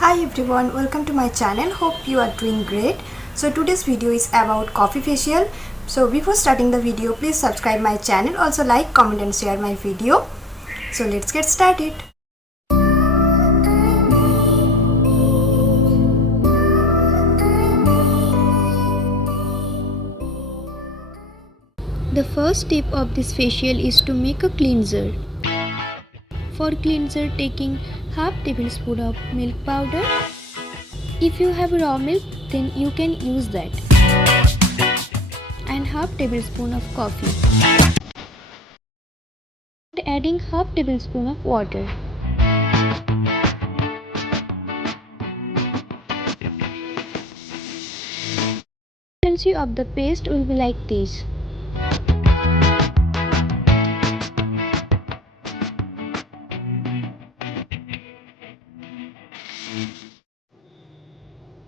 Hi everyone, welcome to my channel. Hope you are doing great. So today's video is about coffee facial. So before starting the video, please subscribe my channel. Also like, comment and share my video. So let's get started. The first step of this facial is to make a cleanser. For cleanser, taking half tablespoon of milk powder. If you have raw milk, then you can use that. And half tablespoon of coffee. And adding half tablespoon of water. Consistency of the paste will be like this.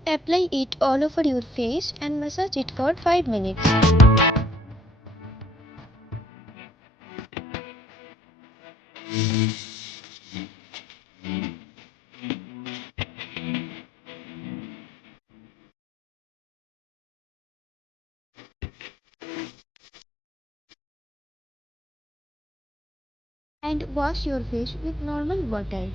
Apply it all over your face and massage it for 5 minutes. And wash your face with normal water.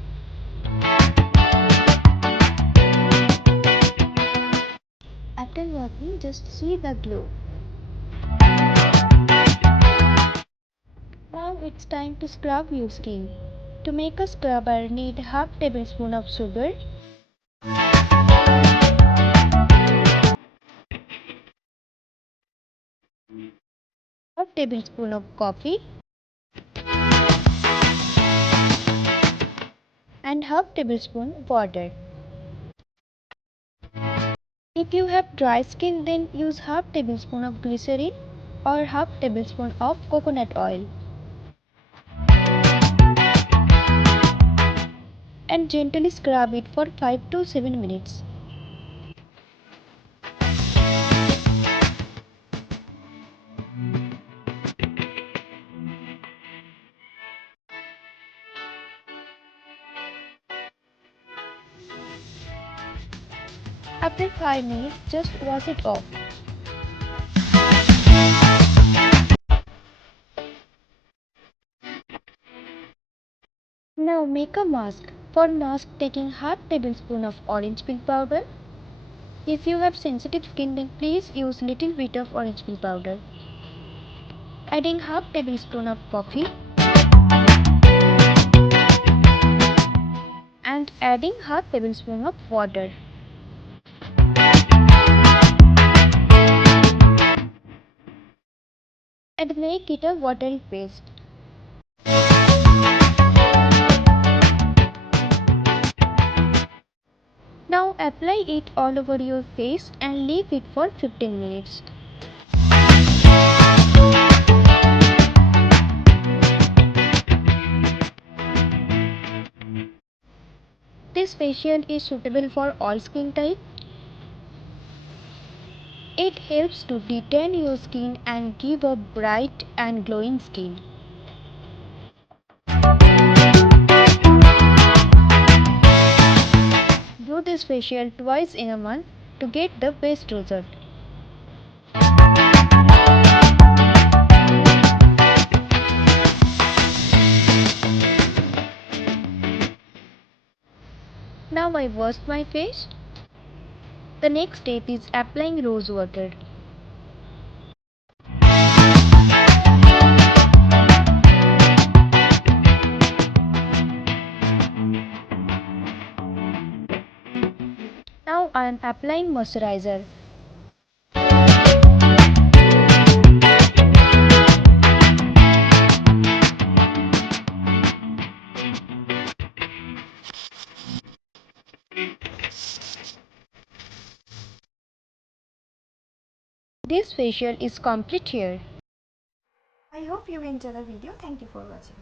After washing, just see the glow. Now it's time to scrub your skin. To make a scrubber, need half tablespoon of sugar, half tablespoon of coffee, and half tablespoon water. If you have dry skin, then use half tablespoon of glycerin or half tablespoon of coconut oil. And gently scrub it for 5 to 7 minutes. After 5 minutes, just wash it off. Now make a mask. For mask, taking half tablespoon of orange peel powder. If you have sensitive skin, then please use little bit of orange peel powder. Adding half tablespoon of coffee and adding half tablespoon of water. And make it a watery paste. Now apply it all over your face and leave it for 15 minutes. This facial is suitable for all skin types. It helps to detain your skin and give a bright and glowing skin. Do this facial twice in a month to get the best result. Now I washed my face. The next step is applying rose water. Now I am applying moisturizer. This facial is complete here. I hope you enjoy the video. Thank you for watching.